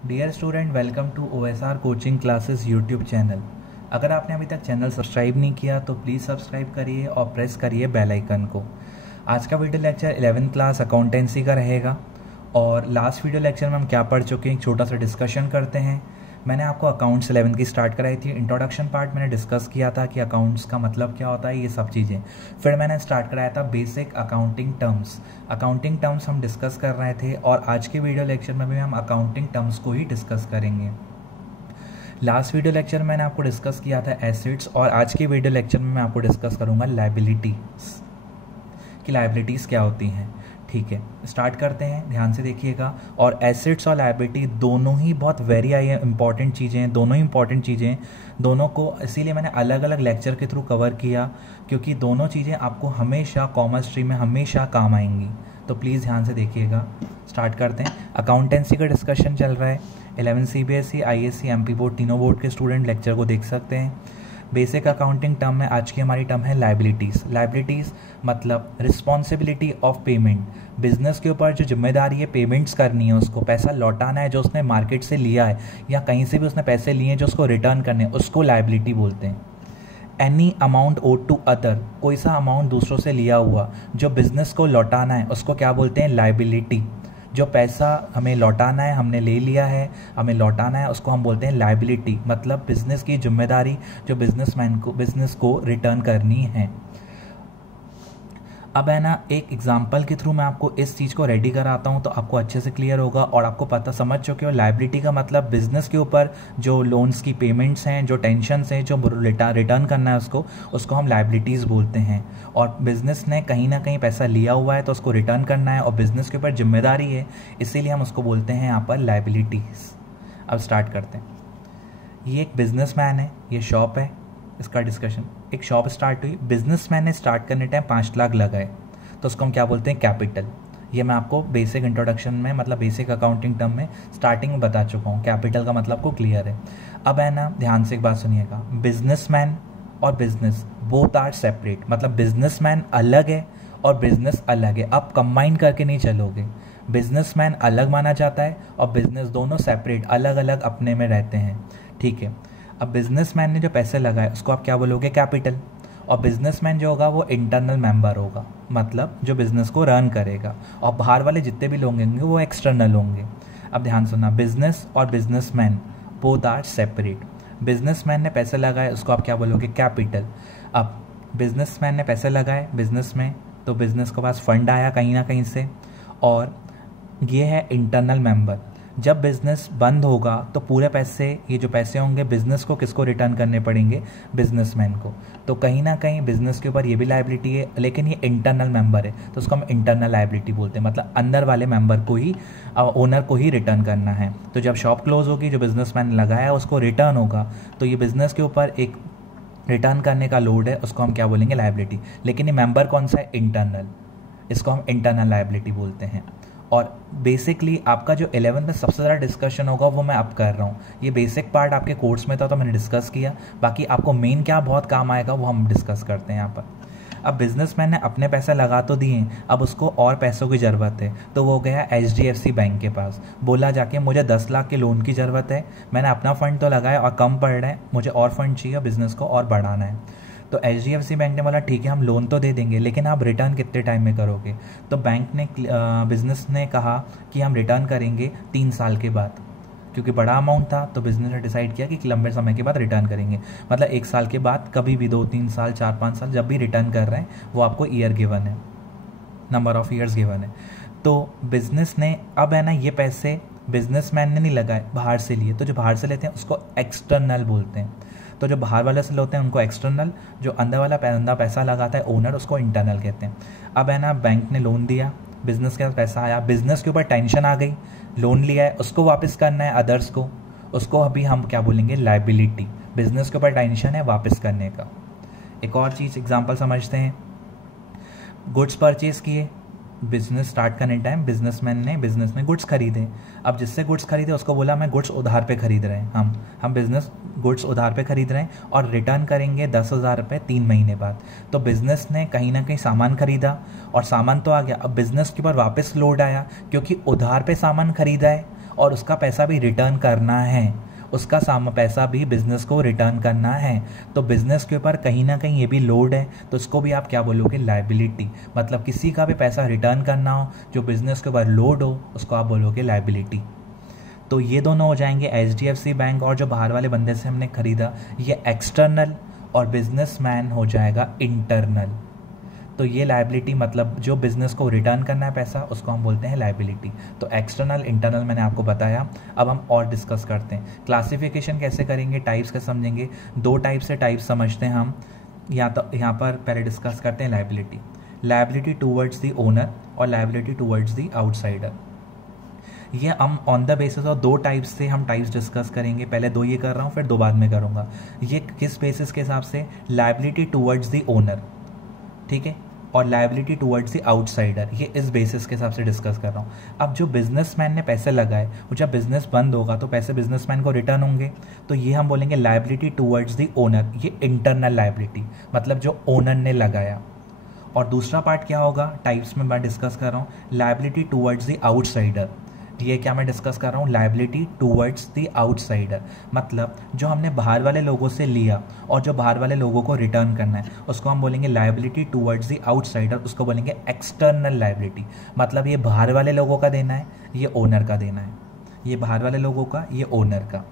Dear student, welcome to OSR coaching classes YouTube channel. अगर आपने अभी तक चैनल सब्सक्राइब नहीं किया तो प्लीज़ सब्सक्राइब करिए और प्रेस करिए बेल आइकन को। आज का video lecture 11th class accountancy का रहेगा और लास्ट वीडियो लेक्चर में हम क्या पढ़ चुके हैं एक छोटा सा डिस्कशन करते हैं। मैंने आपको अकाउंट्स 11 की स्टार्ट कराई थी। इंट्रोडक्शन पार्ट मैंने डिस्कस किया था कि अकाउंट्स का मतलब क्या होता है, ये सब चीज़ें। फिर मैंने स्टार्ट कराया था basic accounting terms. Accounting terms हम डिस्कस कर रहे थे और आज के वीडियो लेक्चर में भी हम अकाउंटिंग टर्म्स को ही डिस्कस करेंगे। लास्ट वीडियो लेक्चर में मैंने आपको डिस्कस किया था एसेट्स और आज के वीडियो लेक्चर में मैं आपको डिस्कस करूँगा लायबिलिटीज़ कि लायबिलिटीज़ क्या होती हैं। ठीक है, स्टार्ट करते हैं, ध्यान से देखिएगा। और एसेट्स और लायबिलिटी दोनों ही बहुत वेरी इंपॉर्टेंट चीज़ें हैं, दोनों ही इंपॉर्टेंट चीज़ें हैं। दोनों को इसीलिए मैंने अलग अलग लेक्चर के थ्रू कवर किया, क्योंकि दोनों चीज़ें आपको हमेशा कॉमर्स स्ट्रीम में हमेशा काम आएंगी। तो प्लीज़ ध्यान से देखिएगा। स्टार्ट करते हैं। अकाउंटेंसी का डिस्कशन चल रहा है। 11 CBSE, ISC, MP बोर्ड, तीनों बोर्ड के स्टूडेंट लेक्चर को देख सकते हैं। बेसिक अकाउंटिंग टर्म में आज की हमारी टर्म है लायबिलिटीज़। लायबिलिटीज़ मतलब रिस्पॉन्सिबिलिटी ऑफ पेमेंट। बिजनेस के ऊपर जो जिम्मेदारी है पेमेंट्स करनी है, उसको पैसा लौटाना है जो उसने मार्केट से लिया है या कहीं से भी उसने पैसे लिए हैं जो उसको रिटर्न करने हैं, उसको लायबिलिटी बोलते हैं। Any amount owed to other, कोई सा अमाउंट दूसरों से लिया हुआ जो बिजनेस को लौटाना है उसको क्या बोलते हैं, लायबिलिटी। जो पैसा हमें लौटाना है, हमने ले लिया है, हमें लौटाना है, उसको हम बोलते हैं लायबिलिटी। मतलब बिजनेस की जिम्मेदारी जो बिजनेस को रिटर्न करनी है। अब है ना, एक एग्जांपल के थ्रू मैं आपको इस चीज़ को रेडी कराता हूँ तो आपको अच्छे से क्लियर होगा और आपको पता समझ चुके हो। लायबिलिटी का मतलब बिजनेस के ऊपर जो लोन्स की पेमेंट्स हैं, जो टेंशन्स हैं, जो रिटर्न करना है उसको हम लायबिलिटीज़ बोलते हैं। और बिजनेस ने कहीं ना कहीं पैसा लिया हुआ है तो उसको रिटर्न करना है और बिजनेस के ऊपर जिम्मेदारी है, इसीलिए हम उसको बोलते हैं यहाँ पर लायबिलिटीज़। अब स्टार्ट करते हैं। ये एक बिजनेसमैन है, ये शॉप है, इसका डिस्कशन। एक शॉप स्टार्ट हुई, बिजनेसमैन ने स्टार्ट करने टाइम 5 लाख लगाए तो उसको हम क्या बोलते हैं, कैपिटल। ये मैं आपको बेसिक इंट्रोडक्शन में मतलब बेसिक अकाउंटिंग टर्म में स्टार्टिंग में बता चुका हूँ। कैपिटल का मतलब को क्लियर है। अब है ना, ध्यान से एक बात सुनिएगा। बिजनेसमैन और बिजनेस बोथ आर सेपरेट, मतलब बिजनेसमैन अलग है और बिजनेस अलग है। आप कंबाइन करके नहीं चलोगे। बिजनेसमैन अलग माना जाता है और बिजनेस दोनों सेपरेट अलग अलग अपने में रहते हैं। ठीक है। अब बिजनेसमैन ने जो पैसे लगाए उसको आप क्या बोलोगे, कैपिटल। और बिजनेसमैन जो होगा वो इंटरनल मेंबर होगा, मतलब जो बिजनेस को रन करेगा। और बाहर वाले जितने भी लोग होंगे वो एक्सटर्नल होंगे। अब ध्यान सुनना, बिजनेस और businessman both are separate. Businessman ने पैसे लगाए उसको आप क्या बोलोगे, कैपिटल। अब बिजनेसमैन ने पैसे लगाए बिजनेस में तो बिजनेस के पास फंड आया कहीं ना कहीं से, और ये है इंटरनल मेंबर। जब बिजनेस बंद होगा तो पूरे पैसे, ये जो पैसे होंगे बिजनेस को किसको रिटर्न करने पड़ेंगे, बिजनेसमैन को। तो कहीं ना कहीं बिजनेस के ऊपर ये भी लायबिलिटी है, लेकिन ये इंटरनल मेंबर है तो उसको हम इंटरनल लायबिलिटी बोलते हैं। मतलब अंदर वाले मेंबर को ही, ओनर को ही रिटर्न करना है। तो जब शॉप क्लोज होगी, जो बिजनेसमैन ने लगाया उसको रिटर्न होगा, तो ये बिजनेस के ऊपर एक रिटर्न करने का लोड है, उसको हम क्या बोलेंगे, लायबिलिटी। लेकिन ये मेंबर कौन सा है, इंटरनल, इसको हम इंटरनल लायबिलिटी बोलते हैं। और बेसिकली आपका जो 11th में सबसे ज़्यादा डिस्कशन होगा वो मैं अब कर रहा हूँ। ये बेसिक पार्ट आपके कोर्स में था तो मैंने डिस्कस किया, बाकी आपको मेन क्या बहुत काम आएगा वो हम डिस्कस करते हैं यहाँ पर। अब बिजनेसमैन ने अपने पैसे लगा तो दिए, अब उसको और पैसों की ज़रूरत है तो वो गया HDFC बैंक के पास, बोला जाके मुझे 10 लाख के लोन की ज़रूरत है, मैंने अपना फ़ंड तो लगाया और कम पड़ रहा है, मुझे और फंड चाहिए, बिज़नेस को और बढ़ाना है। तो HDFC बैंक ने बोला ठीक है हम लोन तो दे देंगे, लेकिन आप रिटर्न कितने टाइम में करोगे। तो बैंक ने, बिजनेस ने कहा कि हम रिटर्न करेंगे 3 साल के बाद, क्योंकि बड़ा अमाउंट था तो बिजनेस ने डिसाइड किया कि लंबे समय के बाद रिटर्न करेंगे। मतलब 1 साल के बाद, कभी भी 2-3 साल, 4-5 साल, जब भी रिटर्न कर रहे हैं वो आपको ईयर गिवन है, नंबर ऑफ ईयर्स गिवन है। तो बिजनेस ने, अब है ना, ये पैसे बिजनेसमैन ने नहीं लगाए, बाहर से लिए, तो जो बाहर से लेते हैं उसको एक्सटर्नल बोलते हैं। तो जो बाहर वाले से लेते हैं उनको एक्सटर्नल, जो अंदर वाला पैसा लगाता है ओनर, उसको इंटरनल कहते हैं। अब है ना, बैंक ने लोन दिया, बिजनेस के पास पैसा आया, बिजनेस के ऊपर टेंशन आ गई, लोन लिया है उसको वापस करना है अदर्स को, उसको अभी हम क्या बोलेंगे, लायबिलिटी। बिजनेस के ऊपर टेंशन है वापस करने का। एक और चीज़ एग्जांपल समझते हैं। गुड्स परचेज किए, बिजनेस स्टार्ट करने टाइम बिजनेस ने गुड्स खरीदे। अब जिससे गुड्स खरीदे उसको बोला मैं गुड्स उधार पे खरीद रहे हैं, हम बिजनेस गुड्स उधार पे खरीद रहे हैं और रिटर्न करेंगे 10,000 रुपये 3 महीने बाद। तो बिजनेस ने कहीं ना कहीं सामान खरीदा और सामान तो आ गया, अब बिजनेस के ऊपर वापस लोड आया क्योंकि उधार पे सामान खरीदा है और उसका पैसा भी रिटर्न करना है, उसका पैसा भी बिजनेस को रिटर्न करना है। तो बिजनेस के ऊपर कहीं ना कहीं ये भी लोड है, तो इसको भी आप क्या बोलोगे, लायबिलिटी। मतलब किसी का भी पैसा रिटर्न करना हो जो बिजनेस के ऊपर लोड हो, उसको आप बोलोगे लायबिलिटी। तो ये दोनों हो जाएंगे HDFC बैंक और जो बाहर वाले बंदे से हमने खरीदा, ये एक्सटर्नल, और बिजनेसमैन हो जाएगा इंटरनल। तो ये लायबिलिटी मतलब जो बिजनेस को रिटर्न करना है पैसा, उसको हम बोलते हैं लायबिलिटी। तो एक्सटर्नल इंटरनल मैंने आपको बताया। अब हम और डिस्कस करते हैं क्लासिफिकेशन कैसे करेंगे, टाइप्स कैसे समझेंगे। दो टाइप से टाइप्स समझते हैं हम। यहाँ पर पहले डिस्कस करते हैं लायबिलिटी टूवर्ड्स द ओनर और लायबिलिटी टूवर्ड्स द आउटसाइडर। ये हम ऑन द बेसिस ऑफ दो टाइप्स से हम टाइप्स डिस्कस करेंगे। पहले दो ये कर रहा हूँ, फिर दो बाद में करूँगा। ये किस बेसिस के हिसाब से, लायबिलिटी टूवर्ड्स द ओनर, ठीक है, और लायबिलिटी टूवर्ड्स द आउटसाइडर, ये इस बेसिस के हिसाब से डिस्कस कर रहा हूँ। अब जो बिजनेसमैन ने पैसे लगाए, वो जब बिजनेस बंद होगा तो पैसे बिजनेसमैन को रिटर्न होंगे, तो ये हम बोलेंगे लायबिलिटी टूवर्ड्स द ओनर। ये इंटरनल लायबिलिटी, मतलब जो ओनर ने लगाया। और दूसरा पार्ट क्या होगा, टाइप्स में मैं डिस्कस कर रहा हूँ, लायबिलिटी टूवर्ड्स द आउटसाइडर। ये क्या मैं डिस्कस कर रहा हूँ, लायबिलिटी टूवर्ड्स द आउटसाइडर, मतलब जो हमने बाहर वाले लोगों से लिया और जो बाहर वाले लोगों को रिटर्न करना है, उसको हम बोलेंगे लायबिलिटी टूवर्ड्स द आउटसाइडर, उसको बोलेंगे एक्सटर्नल लायबिलिटी। मतलब ये बाहर वाले लोगों का देना है, ये ओनर का देना है, ये बाहर वाले लोगों का, ये ओनर का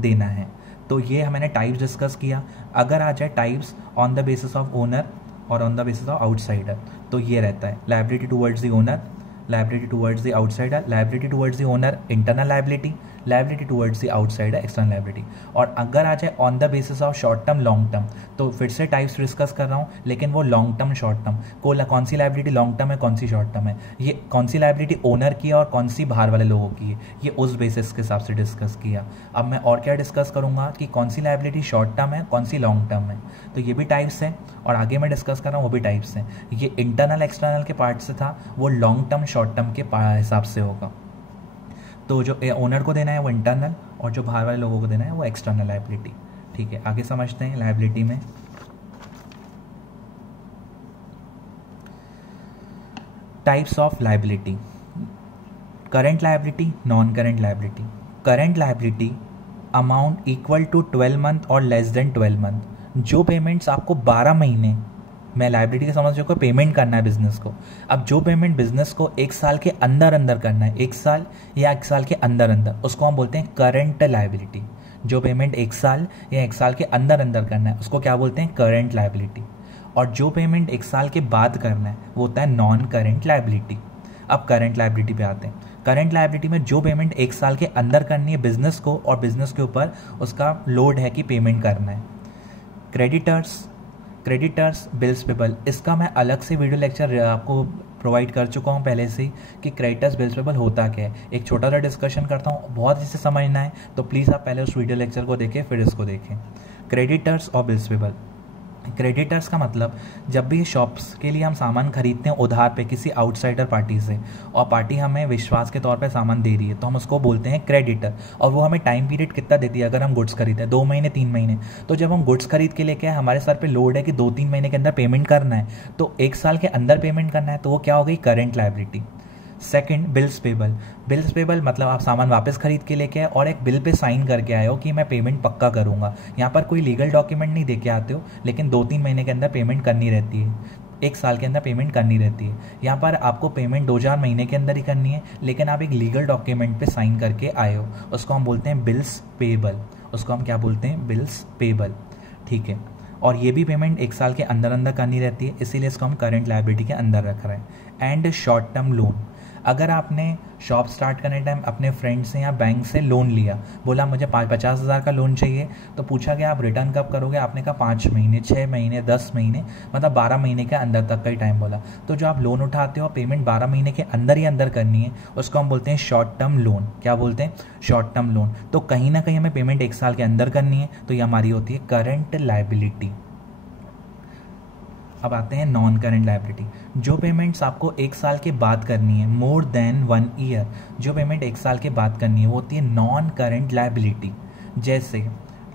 देना है। तो ये मैंने टाइप्स डिस्कस किया। अगर आ जाए types on the basis of owner और on the basis of outsider, तो ये रहता है liability towards the owner, liability towards the outsider, liability towards the owner internal liability, liability towards the outsider external liability। और अगर आ जाए on the basis of short term long term, तो फिर से टाइप्स डिस्कस कर रहा हूँ, लेकिन वो लॉन्ग टर्म शॉर्ट टर्म कौन सी लायबिलिटी लॉन्ग टर्म है, कौन सी शॉर्ट टर्म है, ये कौन सी लायबिलिटी ओनर की है और कौन सी बाहर वाले लोगों की है, ये उस बेसिस के हिसाब से डिस्कस किया। अब मैं और क्या डिस्कस करूँगा कि कौन सी लायबिलिटी शॉर्ट टर्म है, कौन सी लॉन्ग टर्म है। तो ये भी टाइप्स है, और आगे मैं डिस्कस कर रहा हूँ वो भी टाइप्स हैं। ये इंटरनल एक्सटर्नल के पार्ट से था, वो लॉन्ग टर्म शॉर्ट टर्म के हिसाब से होगा। तो जो ओनर को देना है वो इंटरनल, और जो बाहर वाले लोगों को देना है वो एक्सटर्नल लायबिलिटी। ठीक है, आगे समझते हैं लायबिलिटी में। Types of liability, current liability, non current liability. Current liability amount equal to 12 month और लेस देन 12 मंथ। जो पेमेंट्स आपको 12 महीने, मैं लायबिलिटी के समझ को पेमेंट करना है बिजनेस को। अब जो पेमेंट बिजनेस को एक साल के अंदर अंदर करना है, एक साल या एक साल के अंदर अंदर, उसको हम बोलते हैं करंट लायबिलिटी। जो पेमेंट एक साल या एक साल के अंदर अंदर करना है, उसको क्या बोलते हैं, करंट लायबिलिटी। और जो पेमेंट एक साल के बाद करना है, वो होता है नॉन करंट लायबिलिटी। अब करंट लायबिलिटी पे आते हैं। करंट लायबिलिटी में जो पेमेंट एक साल के अंदर करनी है बिजनेस को, और बिजनेस के ऊपर उसका लोड है कि पेमेंट करना है। क्रेडिटर्स, बिल्स पेबल, इसका मैं अलग से वीडियो लेक्चर आपको प्रोवाइड कर चुका हूँ पहले से कि क्रेडिटर्स बिल्स पेबल होता क्या है। एक छोटा सा डिस्कशन करता हूँ, बहुत अच्छे से समझना है तो प्लीज़ आप पहले उस वीडियो लेक्चर को देखें फिर इसको देखें। क्रेडिटर्स और बिल्स पेबल, क्रेडिटर्स का मतलब जब भी शॉप्स के लिए हम सामान खरीदते हैं उधार पे किसी आउटसाइडर पार्टी से, और पार्टी हमें विश्वास के तौर पे सामान दे रही है, तो हम उसको बोलते हैं क्रेडिटर। और वो हमें टाइम पीरियड कितना देती है, अगर हम गुड्स खरीदते हैं 2 महीने 3 महीने, तो जब हम गुड्स खरीद के लेके आए, हमारे सर पे लोड है कि 2-3 महीने के अंदर पेमेंट करना है, तो 1 साल के अंदर पेमेंट करना है, तो वो क्या हो गई, current liability. Second, bills payable. Bills payable मतलब आप सामान वापस खरीद के लेके आए और एक बिल पे साइन करके आए हो कि मैं पेमेंट पक्का करूंगा। यहाँ पर कोई लीगल डॉक्यूमेंट नहीं दे के आते हो, लेकिन 2-3 महीने के अंदर पेमेंट करनी रहती है, 1 साल के अंदर पेमेंट करनी रहती है। यहाँ पर आपको पेमेंट 2-4 महीने के अंदर ही करनी है, लेकिन आप एक लीगल डॉक्यूमेंट पे साइन करके आए हो, उसको हम बोलते हैं बिल्स पेबल। उसको हम क्या बोलते हैं, बिल्स पेबल। ठीक है, और ये भी पेमेंट 1 साल के अंदर अंदर करनी रहती है, इसीलिए इसको हम करंट लायबिलिटी के अंदर रख रहे हैं। एंड शॉर्ट टर्म लोन, अगर आपने शॉप स्टार्ट करने टाइम अपने फ्रेंड से या बैंक से लोन लिया, बोला मुझे 50 हज़ार का लोन चाहिए, तो पूछा गया आप रिटर्न कब करोगे, आपने कहा 5 महीने, 6 महीने, 10 महीने, मतलब 12 महीने के अंदर तक का ही टाइम बोला। तो जो आप लोन उठाते हो पेमेंट 12 महीने के अंदर ही अंदर करनी है, उसको हम बोलते हैं शॉर्ट टर्म लोन। क्या बोलते हैं, शॉर्ट टर्म लोन। तो कहीं ना कहीं हमें पेमेंट 1 साल के अंदर करनी है, तो ये हमारी होती है करंट लायबिलिटी। अब आते हैं नॉन करंट लायबिलिटी। जो पेमेंट्स आपको 1 साल के बाद करनी है, मोर देन 1 ईयर, जो पेमेंट 1 साल के बाद करनी है वो होती है नॉन करंट लायबिलिटी। जैसे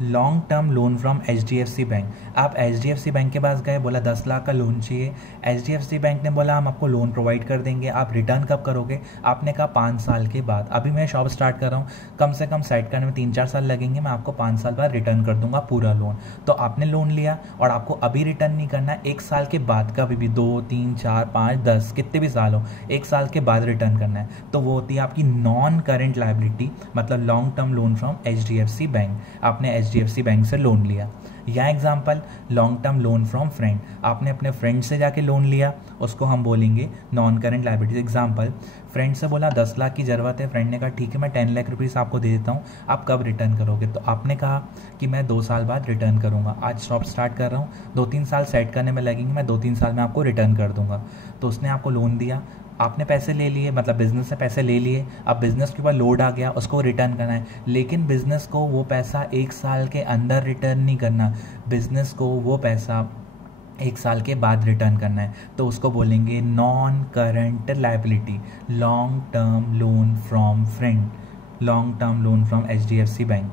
long term loan from HDFC bank. आप HDFC बैंक के पास गए, बोला 10 लाख का लोन चाहिए। HDFC बैंक ने बोला हम आपको लोन प्रोवाइड कर देंगे, आप रिटर्न कब करोगे? आपने कहा 5 साल के बाद। अभी मैं शॉप स्टार्ट कर रहा हूँ, कम से कम सेट करने में 3-4 साल लगेंगे, मैं आपको 5 साल बाद रिटर्न कर दूंगा पूरा लोन। तो आपने लोन लिया और आपको अभी रिटर्न नहीं करना है, 1 साल के बाद, कभी भी 2, 3, 4, 5, 10 कितने भी साल हो, 1 साल के बाद रिटर्न करना है। तो वो होती है आपकी नॉन करेंट लायबिलिटी, मतलब long term loan from HDFC bank. आपने HDFC बैंक से लोन लिया। या example long term loan from friend, आपने अपने फ्रेंड से जाके लोन लिया, उसको हम बोलेंगे non current liabilities. Example, friend से बोला 10 लाख की ज़रूरत है, फ्रेंड ने कहा ठीक है मैं 10 लाख रुपीज़ आपको दे देता हूँ, आप कब रिटर्न करोगे? तो आपने कहा कि मैं 2 साल बाद रिटर्न करूँगा, आज शॉप स्टार्ट कर रहा हूँ, 2-3 साल सेट करने में लगेंगे, मैं 2-3 साल में आपको रिटर्न कर दूंगा। तो उसने आपको लोन दिया, आपने पैसे ले लिए, मतलब बिजनेस से पैसे ले लिए, अब बिजनेस के ऊपर लोड आ गया, उसको रिटर्न करना है, लेकिन बिजनेस को वो पैसा 1 साल के अंदर रिटर्न नहीं करना, बिजनेस को वो पैसा 1 साल के बाद रिटर्न करना है। तो उसको बोलेंगे non current liability, long term loan from friend, long term loan from HDFC bank.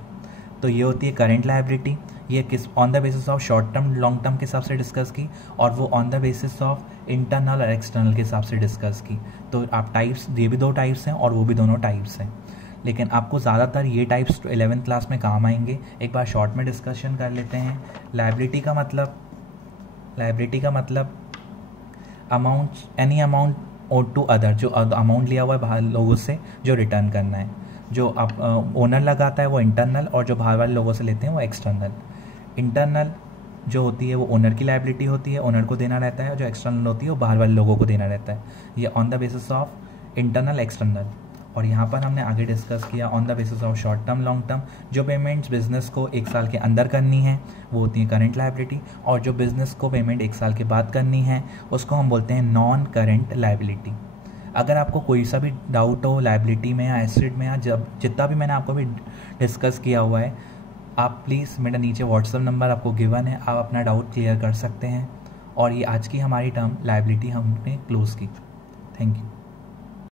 तो ये होती है करंट लायबिलिटी। ये किस on the basis of short term long term के हिसाब से डिस्कस की, और वो on the basis of internal और एक्सटर्नल के हिसाब से डिस्कस की। तो आप टाइप्स, ये भी 2 टाइप्स हैं और वो भी दोनों टाइप्स हैं, लेकिन आपको ज़्यादातर ये टाइप्स 11th क्लास में काम आएंगे। एक बार शॉर्ट में डिस्कशन कर लेते हैं। लायबिलिटी का मतलब अमाउंट, एनी अमाउंट और टू अदर, जो अमाउंट लिया हुआ है बाहर लोगों से जो रिटर्न करना है। जो आप ओनर लगाता है वो इंटरनल, और जो बाहर वाले लोगों से लेते हैं वो एक्सटर्नल। इंटरनल जो होती है वो ओनर की लायबिलिटी होती है, ओनर को देना रहता है, और जो एक्सटर्नल होती है वो बाहर वाले लोगों को देना रहता है। ये on the basis of internal external. और यहाँ पर हमने आगे डिस्कस किया on the basis of short term long term. जो पेमेंट्स बिजनेस को 1 साल के अंदर करनी है वो होती है करंट लायबिलिटी, और जो बिजनेस को पेमेंट 1 साल के बाद करनी है उसको हम बोलते हैं नॉन करंट लायबिलिटी। अगर आपको कोई सा भी डाउट हो लायबिलिटी में या एसेट में, या जितना भी मैंने आपको भी डिस्कस किया हुआ है, आप प्लीज़, मेरा नीचे व्हाट्सएप नंबर आपको गिवन है, आप अपना डाउट क्लियर कर सकते हैं। और ये आज की हमारी टर्म लायबिलिटी हमने क्लोज की। Thank you.